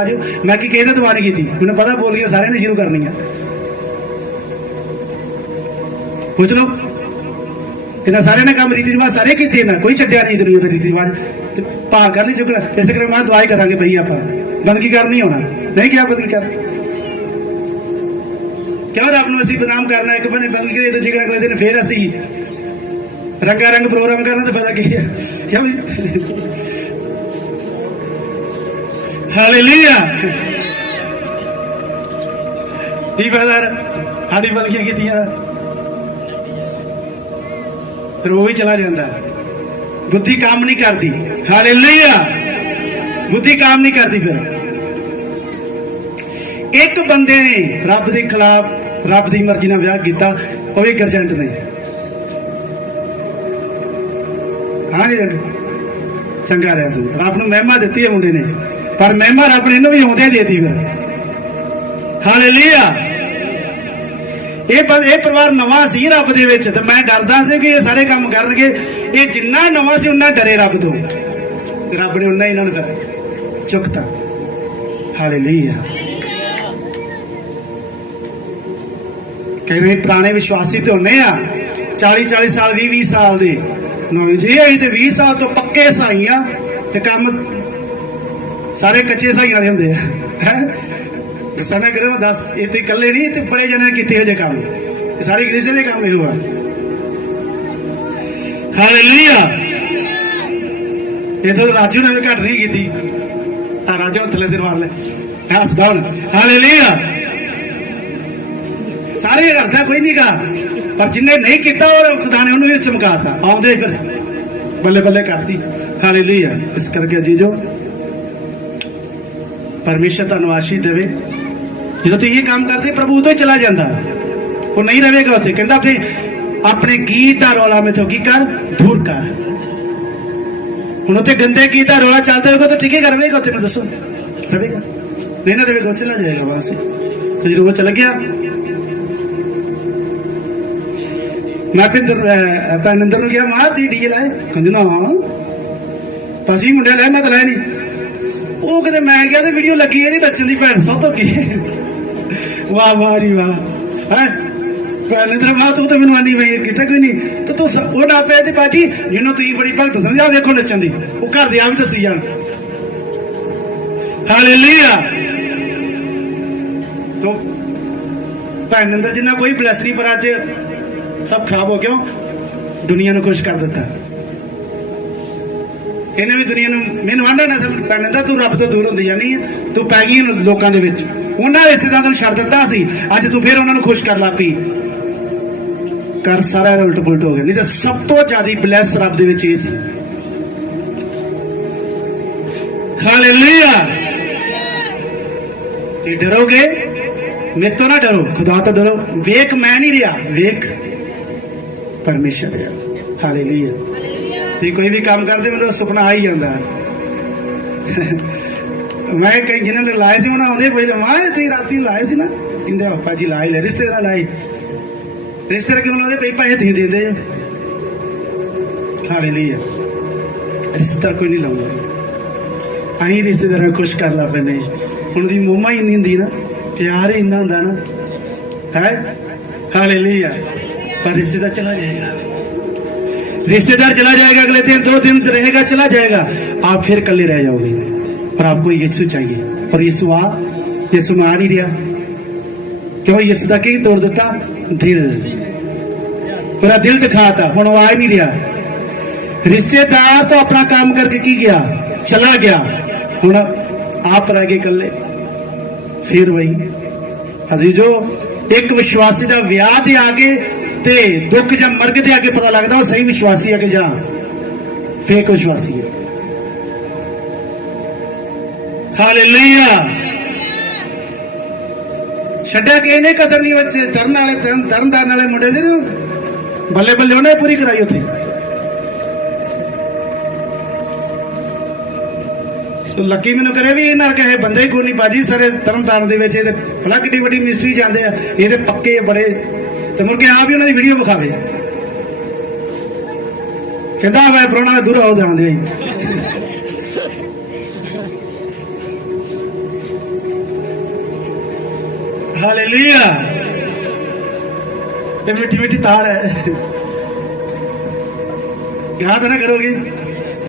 ਆਜੋ। ਮੈਂ ਕੀ ਕਿਸੇ ਦਾ ਦੁਆ ਕੀਤੀ? ਮੈਨੂੰ ਪਤਾ ਬੋਲੀਆਂ ਸਾਰਿਆਂ ਨੇ ਸ਼ੁਰੂ ਕਰਨੀਆਂ ਪੁੱਛ ਲਓ। ਇਹਨਾਂ ਸਾਰਿਆਂ ਨੇ ਕੰਮ ਰੀਤੀ ਰਿਵਾਜ ਸਾਰੇ ਕੀਤੇ ਨਾ, ਕੋਈ ਛੱਡਿਆ ਨਹੀਂ ਦੁਨੀਆ ਦਾ ਰੀਤੀ ਰਿਵਾਜ। ਤੇ ਭਾਰ ਕਰ ਚੁੱਕਣਾ ਇਸੇ ਕਰਕੇ ਮੈਂ ਦੁਆਈ ਕਰਾਂਗੇ ਭਈ ਆਪਾਂ। ਬੰਦਗੀ ਕਰ ਨਹੀਂ ਹੋਣਾ। ਨਹੀਂ ਕਿਹਾ ਬੰਦਗੀ ਕਰ। ਕਿਉਂ ਰੱਬ ਨੂੰ ਅਸੀਂ ਬਦਨਾਮ ਕਰਨਾ? ਇੱਕ ਬਣੇ ਬੰਦਗੀ ਕਰੀਏ, ਦੂਜੀ ਕਰਨ ਅਗਲੇ ਦਿਨ ਫੇਰ ਅਸੀਂ ਰੰਗਾ ਰੰਗ ਪ੍ਰੋਗਰਾਮ ਕਰਨਾ ਤਾਂ ਫਾਇਦਾ ਕੀ ਹੈ ਕਿਉਂ? ਵੀ ਹਾਲੇਲੂਇਆ ਕੀ ਫਾਇਦਾ ਸਾਡੀ ਬੰਦਗੀਆਂ ਕੀਤੀਆਂ ਫਿਰ ਚਲਾ ਜਾਂਦਾ ਬੁੱਧੀ ਕੰਮ ਨਹੀਂ ਕਰਦੀ ਹਾਲੇਲੂਇਆ ਬੁੱਧੀ ਕੰਮ ਨਹੀਂ ਕਰਦੀ ਫਿਰ ਇੱਕ ਬੰਦੇ ਨੇ ਰੱਬ ਦੇ ਖਿਲਾਫ ਰੱਬ ਦੀ ਮਰਜ਼ੀ ਨਾਲ ਵਿਆਹ ਕੀਤਾ ਉਹ ਵੀ ਗਰਜੰਟ ਨੇ ਹਾਂ ਜੀ ਚੰਗਾ ਰਿਹਾ ਤੂੰ ਆਪ ਨੂੰ ਮਹਿਮਾ ਦਿੱਤੀ ਹੈ ਮੁੰਡੇ ਨੇ ਪਰ ਮਹਿਮਾ ਰੱਬ ਨੇ ਇਹਨੂੰ ਵੀ ਆਉਂਦਿਆਂ ਦੇਤੀ ਫਿਰ। ਹਾਲੇਲੂਇਆ ਇਹ ਪਰ ਇਹ ਪਰਿਵਾਰ ਨਵਾਂ ਸੀ ਰੱਬ ਦੇ ਵਿੱਚ ਤੇ ਮੈਂ ਡਰਦਾ ਸੀ ਕਿ ਇਹ ਸਾਰੇ ਕੰਮ ਕਰਨਗੇ। ਇਹ ਜਿੰਨਾ ਨਵਾਂ ਸੀ, ਉਨਾ ਡਰੇ ਰੱਬ ਤੋਂ। ਤੇ ਰੱਬ ਨੇ ਉਨਾ ਇਹਨਾਂ ਨੂੰ ਫਿਰ ਚੁੱਕਤਾ। ਹਾਲੇਲੂਇਆ ਕਹਿੰਦੇ ਪੁਰਾਣੇ ਵਿਸ਼ਵਾਸੀ ਤੇ ਹੁੰਨੇ ਆ? 40 40 ਸਾਲ 20 20 ਸਾਲ ਦੇ। ਨਵੇਂ ਜੀ ਅਸੀਂ ਤੇ 20 ਸਾਲ ਤੋਂ ਪੱਕੇ ਸਾਈ ਆ ਤੇ ਕੰਮ ਸਾਰੇ ਕੱਚੇ ਸਾਈ ਦੇ ਹੁੰਦੇ ਆ। ਹੈ? ਸਨਾ ਕਰੇ ਮੈਂ ਦੱਸ, ਇਹ ਤੇ ਇਕੱਲੇ ਨਹੀਂ ਤੇ ਬੜੇ ਜਣੇ ਕੀਤੇ ਹੋ ਕੰਮ। ਸਾਰੇ ਕਲੀਸੇ ਦੇ ਕੰਮ ਇਹੋ ਆ। ਹਾਲੇਲੂਇਆ ਇਹ ਤਾਂ ਰਾਜੂ ਨੇ ਘੱਟ ਨਹੀਂ ਕੀਤੀ। ਆ ਰਾਜੂ ਥੱਲੇ ਸਿਰ ਮਾਰ ਲੈ। ਹੱਸਦਾ ਹੁਣ ਹਾਲੇਲੂਇਆ ਸਾਰੇ ਕਰਦਾ ਕੋਈ ਨਹੀਂਗਾ ਪਰ ਜਿੰਨੇ ਨਹੀਂ ਕੀਤਾ, ਉਹ ਖੁਦਾ ਨੇ, ਉਹਨੂੰ ਵੀ ਚਮਕਾਤਾ। ਆਉਂਦੇ ਫਿਰ ਬੱਲੇ ਬੱਲੇ ਕਰਤੀ। ਹਾਲੇਲੂਇਆ ਇਸ ਕਰਕੇ ਜੀਜੋ ਪਰਮੇਸ਼ਰ ਤੁਹਾਨੂੰ ਆਸ਼ੀਸ਼ ਦੇਵੇ। ਜਦੋਂ ਤੁਸੀਂ ਇਹ ਕੰਮ ਕਰਦੇ, ਪ੍ਰਭੂ ਉਦੋਂ ਹੀ ਚਲਾ ਜਾਂਦਾ। ਉਹ ਨਹੀਂ ਰਹੇਗਾ ਉੱਥੇ। ਕਹਿੰਦਾ ਆਪਣੇ ਆਪਣੇ ਗੀਤ ਦਾ ਰੌਲਾ ਮੇਥੋਂ ਕੀ ਕਰ? ਦੂਰ ਕਰ। ਹੁਣ ਉੱਥੇ ਗੰਦੇ ਗੀਤ ਦਾ ਰੌਲਾ ਚੱਲਦਾ ਹੋਵੇਗਾ, ਤਾਂ ਟਿਕੇ ਕਰਵੇਗਾ ਉੱਥੇ ਮੈਂ ਦੱਸੋ। ਰਹੇਗਾ। ਨਹੀਂ ਨਾ ਰਹੇਗਾ, ਉਹ ਚਲਾ ਜਾਏਗਾ ਵਾਸੇ ਤੇ ਜਦੋਂ ਉਹ ਚਲਾ ਗਿਆ, ਮੈਂ ਪਿੰਦਰ ਪੈਨੰਦਰ ਨੂੰ ਕਿਹਾ, ਮਾਂ ਤੀ ਡੀਜੇ ਲਾਏ? ਕਹਿੰਦੇ, ਨਾ ਪਾਸੀ ਮੁੰਡੇ ਲੈ ਮੈਂ ਤਾਂ ਲੈ ਨਹੀਂ। ਉਹ ਕਿਤੇ ਮੈਂ ਕਿਹਾ ਤੇ ਵੀਡੀਓ ਲੱਗੀ ਇਹਦੀ ਬੱਚਨ ਦੀ ਭੈਣ ਸਭ ਤੋਂ ਕੀ ਵਾਹ ਵਾਹ ਜੀ ਵਾਹ। ਹੈ? ਪੈਨੰਦਰ ਮਾਂ ਤੂੰ ਤਾਂ ਮੈਨੂੰ ਆਨੀ ਵਈ ਕੀਤਾ ਕੋਈ ਨਹੀਂ। ਤੇ ਤੂੰ ਉਹ ਨਾ ਪਿਆ ਤੇ ਬਾਜੀ ਜਿਹਨੂੰ ਤੁਸੀਂ ਬੜੀ ਭਗਤ ਸਮਝਾ ਵੇਖੋ ਨੱਚਣ ਦੀ। ਉਹ ਘਰ ਦੇ ਆ ਵੀ ਦੱਸੀ ਜਾਣ। ਹਾਲੇਲੂਇਆ ਤੋ ਪੈਨੰਦਰ ਜਿੰਨਾ ਕੋਈ ਬਲੈਸ ਨਹੀਂ ਪਰ ਅੱਜ ਸਭ ਖਰਾਬ ਹੋ ਕਿਉਂ ਦੁਨੀਆ ਨੂੰ ਖੁਸ਼ ਕਰ ਦਿੱਤਾ। ਇਹਨੇ ਵੀ ਦੁਨੀਆ ਨੂੰ ਮੈਨੂੰ ਆਂਦਾ ਨਾ ਸਭ ਪੈਨੰਦਰ ਤੂੰ ਰੱਬ ਤੋਂ ਦੂਰ ਹੁੰਦੀ ਜਾਣੀ ਹੈ ਤੂੰ ਪੈ ਗਈ ਲੋਕਾਂ ਦੇ ਵਿੱਚ। ਉਹਨਾਂ ਰਿਸ਼ਤੇਦਾਰਾਂ ਨੂੰ ਛੱਡ ਦਿੱਤਾ ਸੀ, ਅੱਜ ਤੂੰ ਫਿਰ ਉਹਨਾਂ ਨੂੰ ਖੁਸ਼ ਕਰ ਲਾਪੀ ਕਰ ਸਾਰਾ ਉਲਟ ਪੁਲਟ ਹੋ ਗਿਆ। ਨਹੀਂ ਤਾਂ ਸਭ ਤੋਂ ਜ਼ਿਆਦਾ ਬਲੈਸ ਰੱਬ ਦੇ ਵਿੱਚ ਇਹ ਸੀ। ਹਾਲੇਲੂਇਆ ਤੇ ਡਰੋਗੇ? ਮੇਰੇ ਤੋਂ ਨਾ ਡਰੋ। ਖੁਦਾ ਤੋਂ ਡਰੋ। ਵੇਖ, ਮੈਂ ਨਹੀਂ ਰਿਹਾ। ਵੇਖ। ਪਰਮੇਸ਼ਰ ਹੈ ਹਾਲੇਲੂਇਆ ਤੁਸੀਂ ਕੋਈ ਵੀ ਕੰਮ ਕਰਦੇ ਮੈਨੂੰ ਸੁਪਨਾ ਆ ਹੀ ਜਾਂਦਾ। ਮੈਂ ਕਈ ਜਿਨ੍ਹਾਂ ਨੇ ਲਾਏ ਸੀ, ਉਹਨਾਂ ਆਉਂਦੇ ਪਹਿਲੇ ਮਾਂ ਤੇ ਰਾਤੀ ਲਾਏ ਸੀ ਨਾ। ਕਹਿੰਦੇ, ਆਪਾ ਜੀ ਲਾਏ ਲੈ, ਰਿਸ਼ਤੇਦਾਰ ਲਾਏ। ਰਿਸ਼ਤੇਦਾਰ ਕਿਉਂ ਲਾਉਂਦੇ? ਪਈ ਪੈਸੇ ਤੁਸੀਂ ਦਿੰਦੇ ਹੋ ਖਾਣੇ ਲਈ ਆ। ਰਿਸ਼ਤੇਦਾਰ ਕੋਈ ਨਹੀਂ ਲਾਉਂਦਾ। ਅਸੀਂ ਰਿਸ਼ਤੇਦਾਰਾਂ ਕੁਛ ਕਰ ਲਾ ਪੈਨੇ ਹੁਣ ਦੀ ਮੋਮਾ ਹੀ ਨਹੀਂ ਹੁੰਦੀ ਨਾ, ਪਿਆਰ ਹੀ ਨਾ ਹੁੰਦਾ ਨਾ। ਹੈ? ਆ। ਪਰ ਰਿਸ਼ਤੇਦਾਰ ਚਲਾ ਜਾਏਗਾ। रिश्तेदार चला जाएगा अगले दिन दो दिन रहेगा चला जाएगा आप फिर कल्ले रह जाओगे पर आपको यीशु चाहिए और यीशु आ यीशु में आ नहीं रहा क्यों यीशु का की तोड़ देता दिल पूरा दिल दिखाता हूं वो आ ही नहीं रहा रिश्तेदार तो अपना काम करके की गया चला गया हूं आप रह गए कल्ले फिर वही ਅਜ਼ੀਜ਼ੋ ਇੱਕ ਵਿਸ਼ਵਾਸੀ ਦਾ ਵਿਆਹ ਦੇ ਆ ਕੇ ਤੇ ਦੁੱਖ ਜਾਂ ਮਰਗ ਦੇ ਆ ਕੇ ਪਤਾ ਲੱਗਦਾ, ਉਹ ਸਹੀ ਵਿਸ਼ਵਾਸੀ ਹੈ ਕਿ ਜਾਂ ਫੇਕ ਵਿਸ਼ਵਾਸੀ ਹੈ। ਹਾਲੇਲੂਇਆ ਛੱਡਿਆ ਕਿ ਇਹਨੇ ਕਸਰ ਨਹੀਂ ਬੱਚੇ ਤਰਨ ਵਾਲੇ, ਤਰਨ ਤਰਨਦਾਰਨ ਵਾਲੇ ਮੁੰਡੇ ਸੀ ਬੱਲੇ ਬੱਲੇ ਉਹਨੇ ਪੂਰੀ ਕਰਾਈ ਉੱਥੇ। ਤੋ ਲੱਕੀ ਮੈਨੂੰ ਕਰੇ ਵੀ ਇਹਨਾਂ ਕਹੇ, ਬੰਦੇ ਹੀ ਕੋਈ ਨਹੀਂ ਬਾਜੀ ਸਾਰੇ ਤਰਨਤਾਰਨ ਦੇ ਵਿੱਚ ਇਹਦੇ ਭਲਾ ਕਿੱਡੀ ਵੱਡੀ ਮਿਸਟਰੀ ਜਾਂਦੇ ਆ। ਇਹਦੇ ਪੱਕੇ ਬੜੇ ਤੇ ਮੁੜ ਕੇ ਆਪ ਹੀ ਉਹਨਾਂ ਦੀ ਵੀਡੀਓ ਵਿਖਾਵੇ। ਕਹਿੰਦਾ ਵੇ ਪ੍ਰੋਣਾ ਦੇ ਦੂਰ ਹੋ ਜਾਂਦੇ ਹਾਲੇਲੂਇਆ ਤੇ ਮਿੱਠੀ ਮਿੱਠੀ ਤਾਰ ਹੈ। ਯਾਦ ਨਾ ਕਰੋਗੇ।